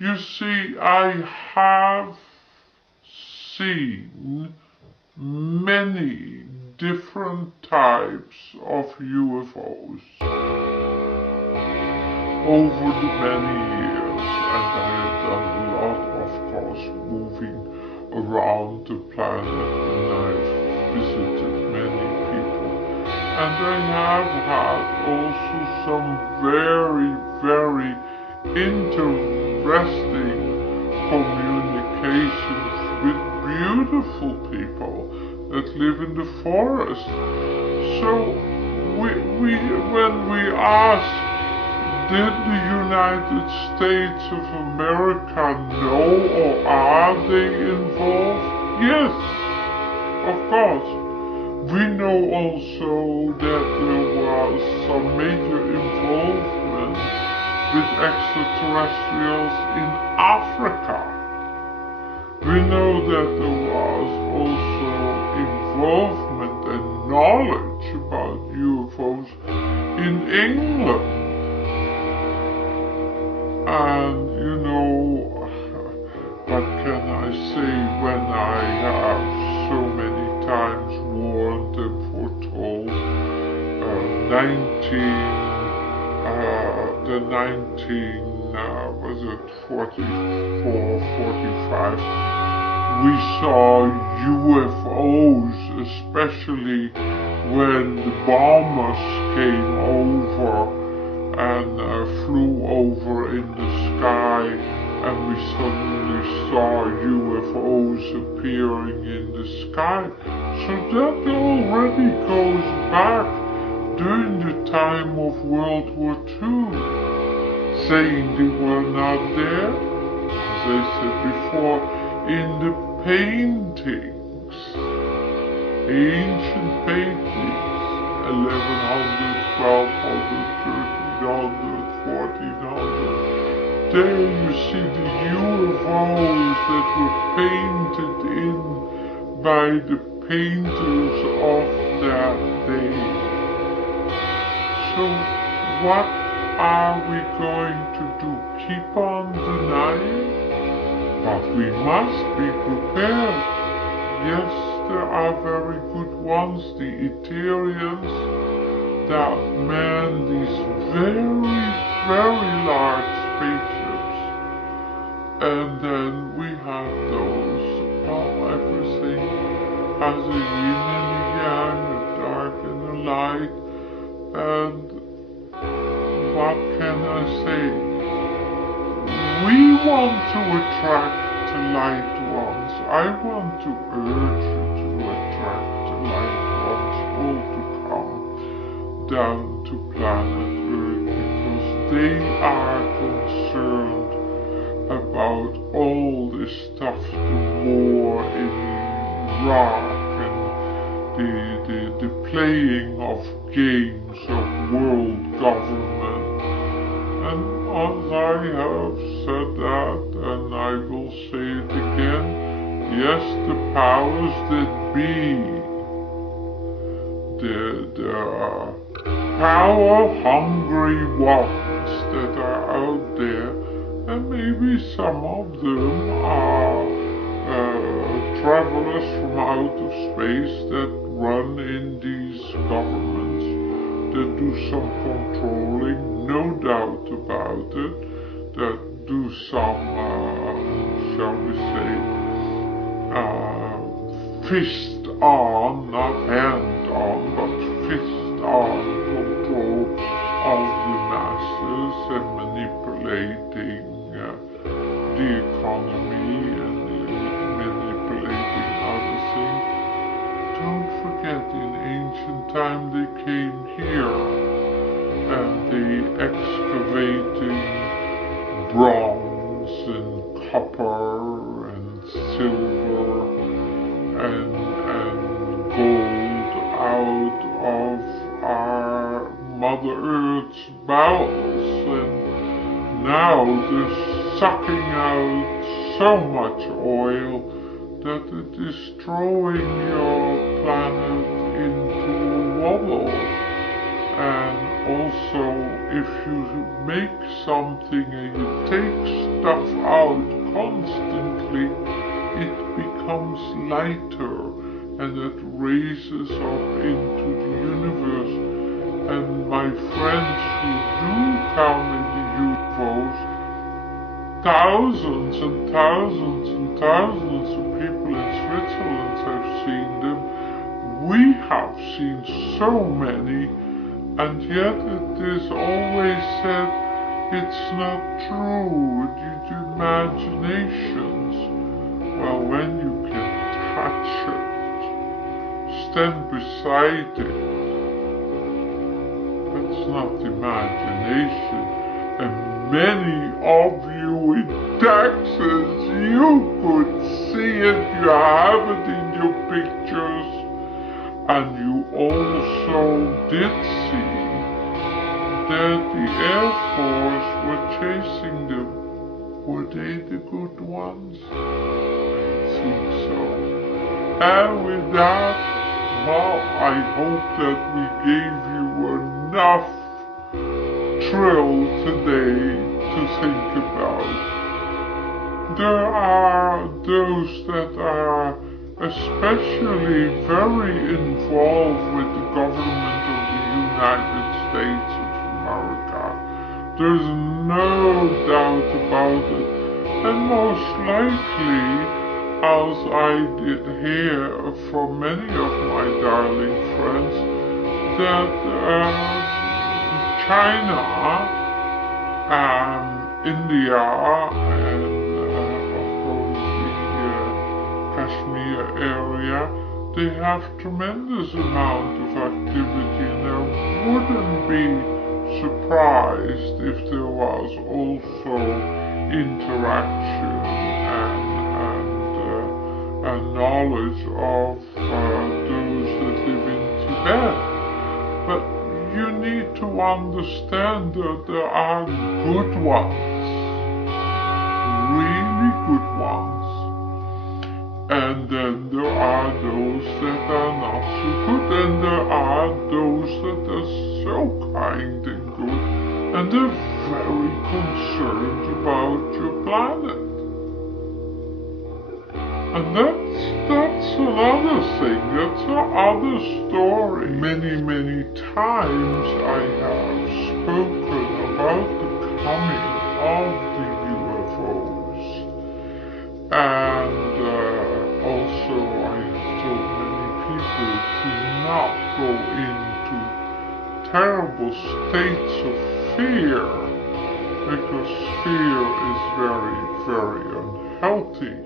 You see, I have seen many different types of UFOs over the many years, and I have done a lot, of course, moving around the planet, and I've visited many people, and I have had also some very, very interesting communications with beautiful people that live in the forest. So when we ask, did the United States of America know, or are they involved? Yes, of course. We know also that there was some major involvement with extraterrestrials in Africa. We know that there was also involvement and knowledge about UFOs in England. And you know, what can I say when I have so many times warned and foretold was it 44, 45, we saw UFOs, especially when the bombers came over and flew over in the sky, and we suddenly saw UFOs appearing in the sky. So that already goes back during the time of World War II, saying they were not there, as I said before, in the paintings, ancient paintings, 1100, 1200, 1300, 1400. There you see the UFOs that were painted in by the painters of that day. So what are we going to do? Keep on denying? But we must be prepared. Yes, there are very good ones, the Etherians, that man these very, very large spaceships. And then we have those, well, everything has a yin and a yang, a dark and a light. And what can I say? We want to attract the light ones. I want to urge you to attract the light ones all to come down to planet Earth, because they are concerned about all this stuff, the war in Iraq and the playing of games of world government. And as I have said that, and I will say it again, yes, the powers that be, the power-hungry ones that are out there, and maybe some of them are travelers from outer space that run in these governments, that do some controlling, no doubt about it, that do some, shall we say, fist on, not hand on, but fist on control of the masses and manipulating the economy and manipulating other things. Don't forget, in ancient time they came here and they excavating bronze and copper and silver and gold out of our Mother Earth's bowels, and now they're sucking out so much oil that it is throwing your planet into a wobble. And also, if you make something and you take stuff out constantly, it becomes lighter, and it raises up into the universe. And my friends who do come in the UFOs, thousands and thousands and thousands of people in Switzerland have seen them. We have seen so many, and yet it is always said it's not true, due to imaginations. Well, when you can touch it, stand beside it, that's not imagination. And many of you in Texas, you could see it, you have it in your pictures, and you also did see that the Air Force were chasing them. Were they the good ones? I think so. And with that, well, I hope that we gave you enough thrill today to think about. There are those that are especially very involved with the government of the United States of America. There's no doubt about it. And most likely, as I did hear from many of my darling friends, that China, India, and of course the Kashmir area, they have tremendous amount of activity, and I wouldn't be surprised if there was also interaction and knowledge of those that live in Tibet. But you need to understand that there are good ones, really good ones, and then there are those that are not so good, and there are those that are so kind and good, and they're very concerned about your planet. And that's another thing, that's another story. Many times I have spoken about the coming of the UFOs. And also I have told many people to not go into terrible states of fear, because fear is very unhealthy.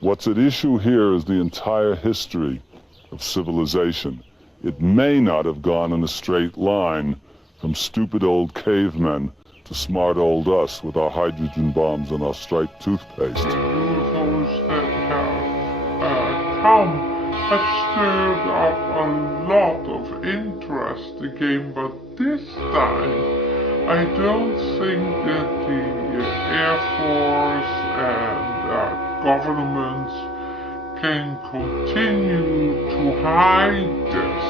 What's at issue here is the entire history of civilization. It may not have gone in a straight line from stupid old cavemen to smart old us with our hydrogen bombs and our striped toothpaste. The UFOs that have come have stirred up a lot of interest again, but this time I don't think that the Air Force and governments can continue to hide this,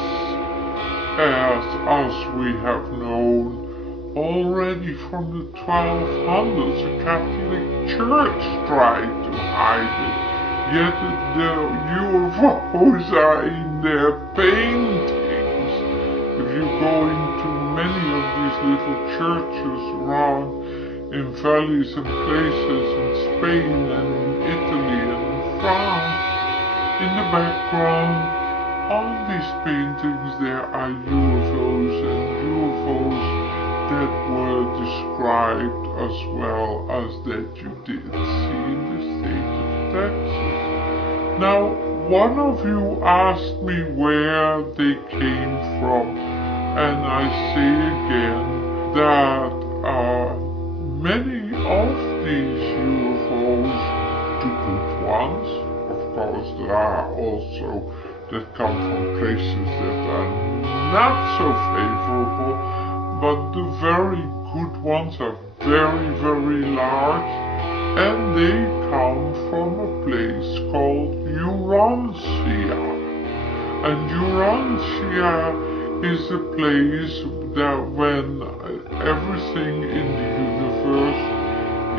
as we have known already from the 1200s. The Catholic Church tried to hide it, yet the UFOs are in their paintings. If you go into many of these little churches around in valleys and places in Spain and in Italy and in France, in the background, on these paintings there are UFOs, and UFOs that were described as well as that you did see in the state of Texas. Now, one of you asked me where they came from, and I say again that many of these UFOs to good ones. Of course, there are also that come from places that are not so favorable, but the very good ones are very, very large, and they come from a place called Urantia. And Urantia is a place that when everything in the universe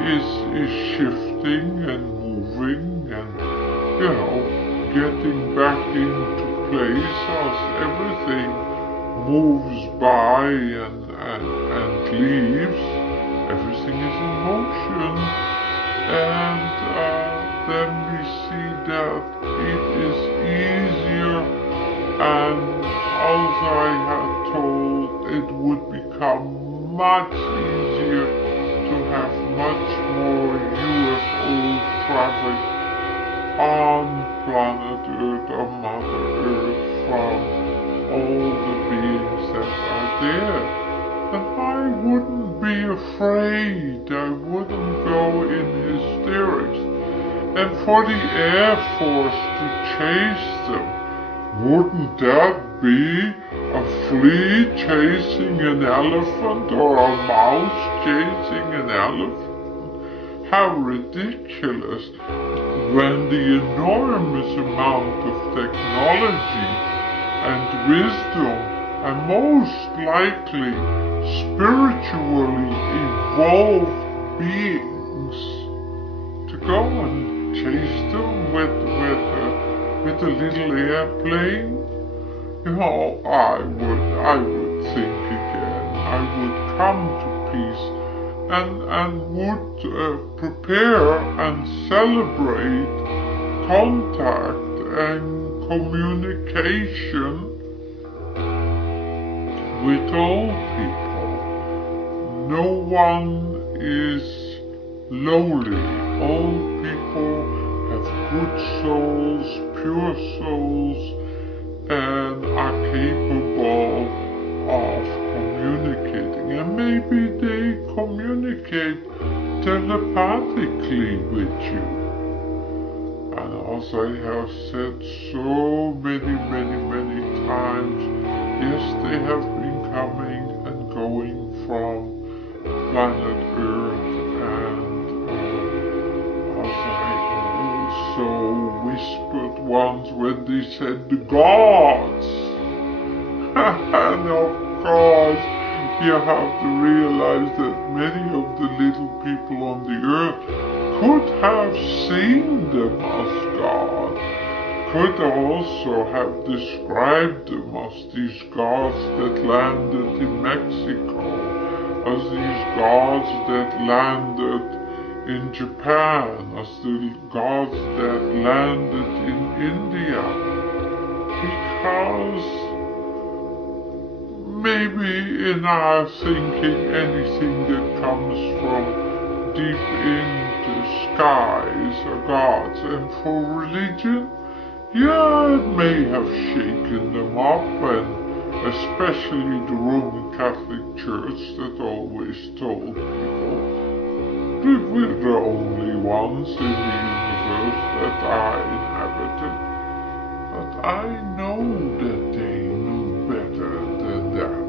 is shifting and moving and, getting back into place as everything moves by and leaves, everything is in motion, and then we see that it is easier, and as I had told, it would become much easier to have much more UFO traffic on planet Earth, on Mother Earth, from all the beings that are there. And I wouldn't be afraid, I wouldn't go in hysterics. And for the Air Force to chase them, wouldn't that be a flea chasing an elephant or a mouse chasing an elephant? How ridiculous, when the enormous amount of technology and wisdom and most likely spiritually evolved beings to go and chase them with a little airplane. I would think again. I would come to peace and would prepare and celebrate contact and communication with all people. No one is lowly. All people have good souls, pure souls, and are capable of communicating. And maybe they communicate telepathically with you. And as I have said so many times, yes, they have been coming and going from planet Earth, and as I also whispered once when they said the gods. And of course, you have to realize that many of the little people on the earth could have seen them as God, could also have described them as these gods that landed in Mexico, as these gods that landed in Japan, as the gods that landed in India, because maybe in our thinking anything that comes from deep into sky is a god, and for religion, yeah, it may have shaken them up, and especially the Roman Catholic Church that always told people that we're the only ones in the universe that are inhabited. But I know that they knew better than that.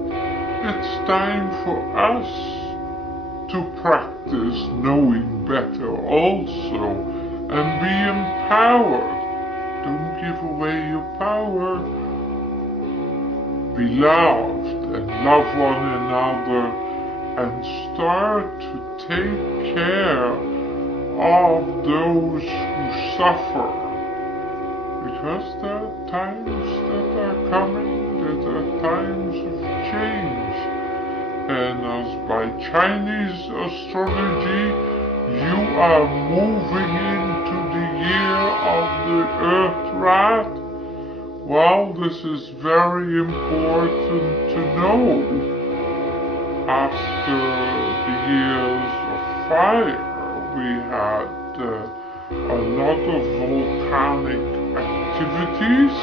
It's time for us to practice knowing better also and be empowered. Don't give away your power. Be loved and love one another, and start to take care of those who suffer. Because there are times that are coming, that are times of change. And as by Chinese astrology, you are moving into the year of the Earth Rat. Well, this is very important to know. After the years of fire, we had a lot of volcanic activities,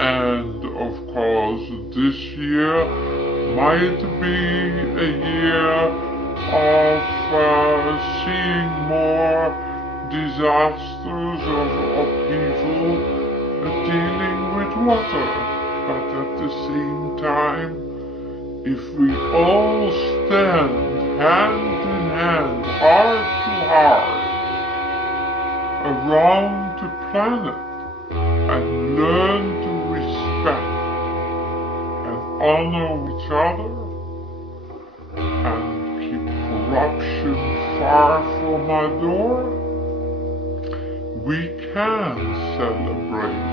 and of course this year might be a year of around the planet and learn to respect and honor each other and keep corruption far from our door, we can celebrate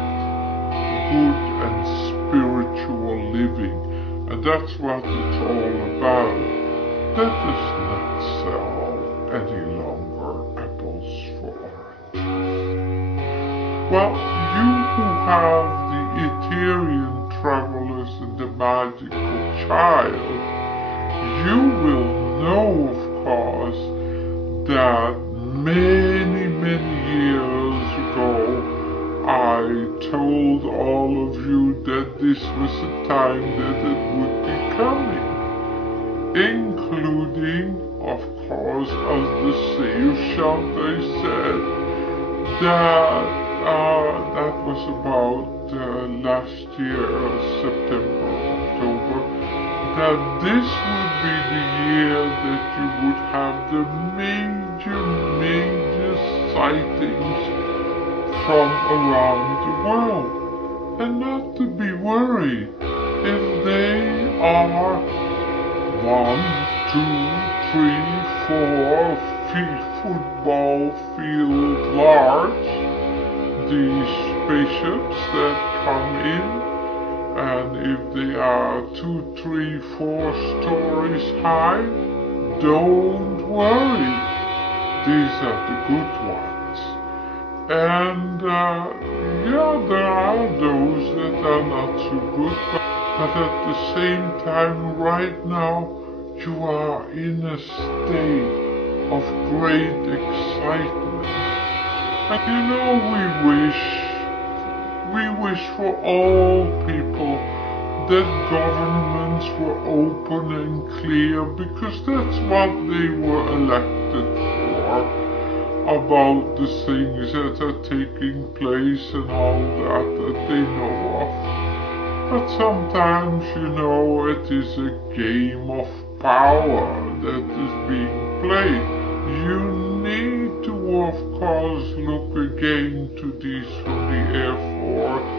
good and spiritual living. And that's what it's all about. Let us not sell any longer apples for oranges. Well, you who have the Ethereal Travelers and the Magical Child, you will know, of course, that many years ago I told all of you that this was a time that it would be coming, including, of course, as the Seershant I said, that was about last year, September, October, that this would be the year that you would have the major sightings from around the world. And not to be worried if they are 1, 2, 3, 4 football field large, these spaceships that come in, and if they are 2, 3, 4 stories high, don't worry, these are the good ones. And yeah, there are those that are not so good, but at the same time, right now, you are in a state of great excitement. And you know, we wish for all people that governments were open and clear, because that's what they were elected for, about the things that are taking place and all that they know of. But sometimes, you know, it is a game of power that is being played. You need to, of course, look again to these from the Air Force,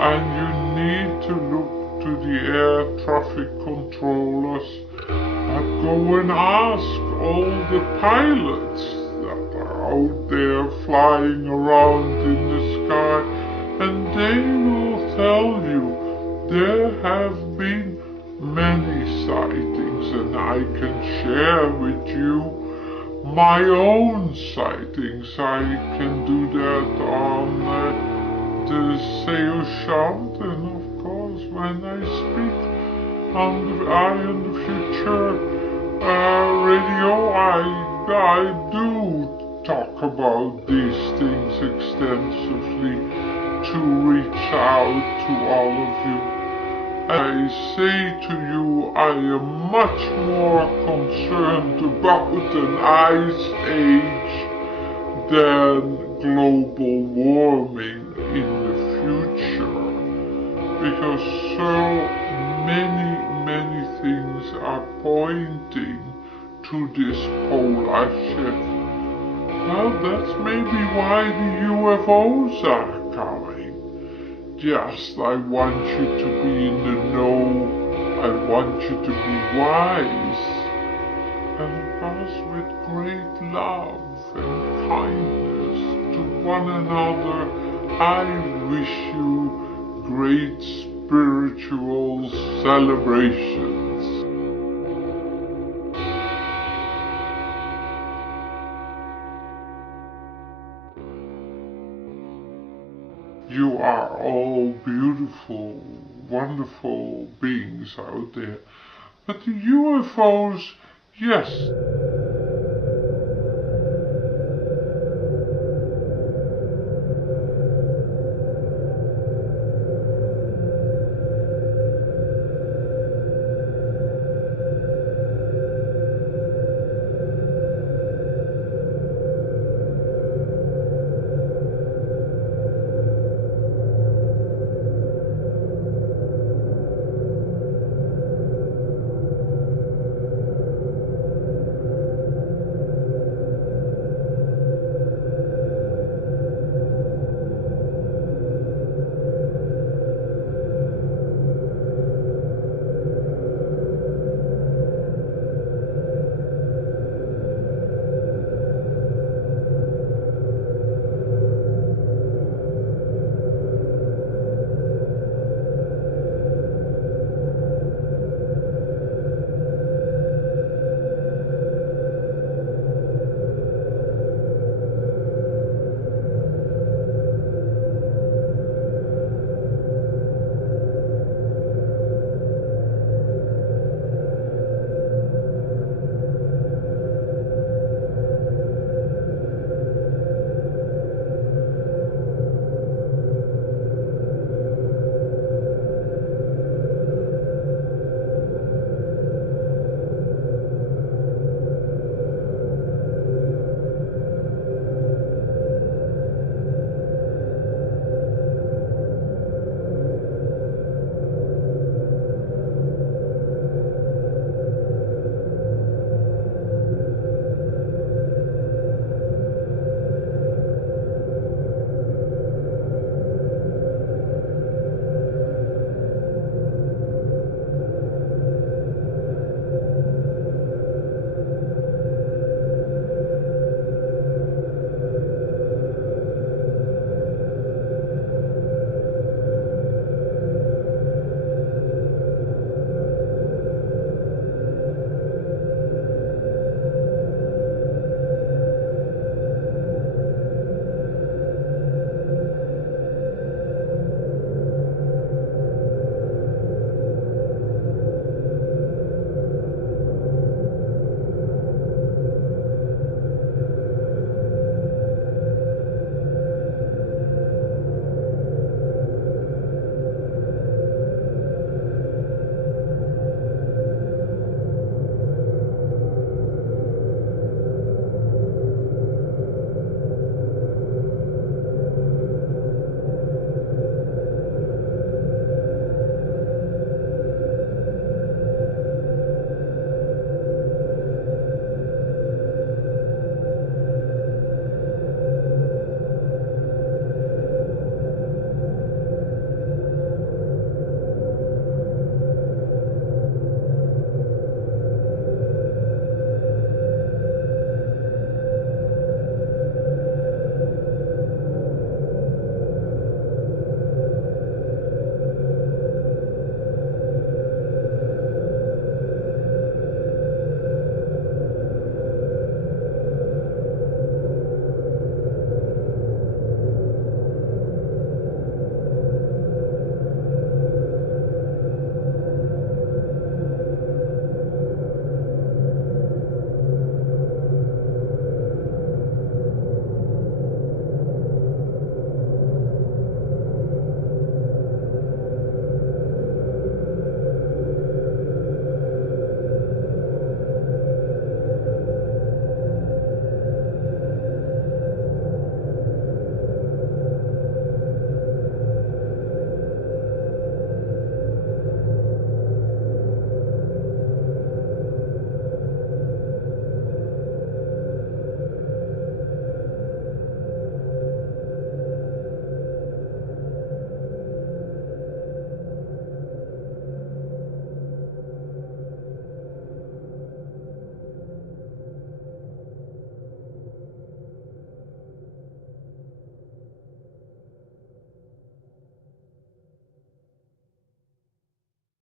and you need to look to the air traffic controllers, but go and ask all the pilots that are out there flying around in the sky, and they will tell you there have been many sightings, and I can share with you my own sightings. I can do that on the Seershant, and of course when I speak on the Eye in the Future radio, I do talk about these things extensively to reach out to all of you. I say to you, I am much more concerned about an ice age than global warming in the future, because so many things are pointing to this polar shift. Well, that's maybe why the UFOs are coming. Yes, I want you to be in the know, I want you to be wise, and of course with great love and kindness to one another, I wish you great spiritual celebrations. You are all beautiful, wonderful beings out there. But the UFOs, yes,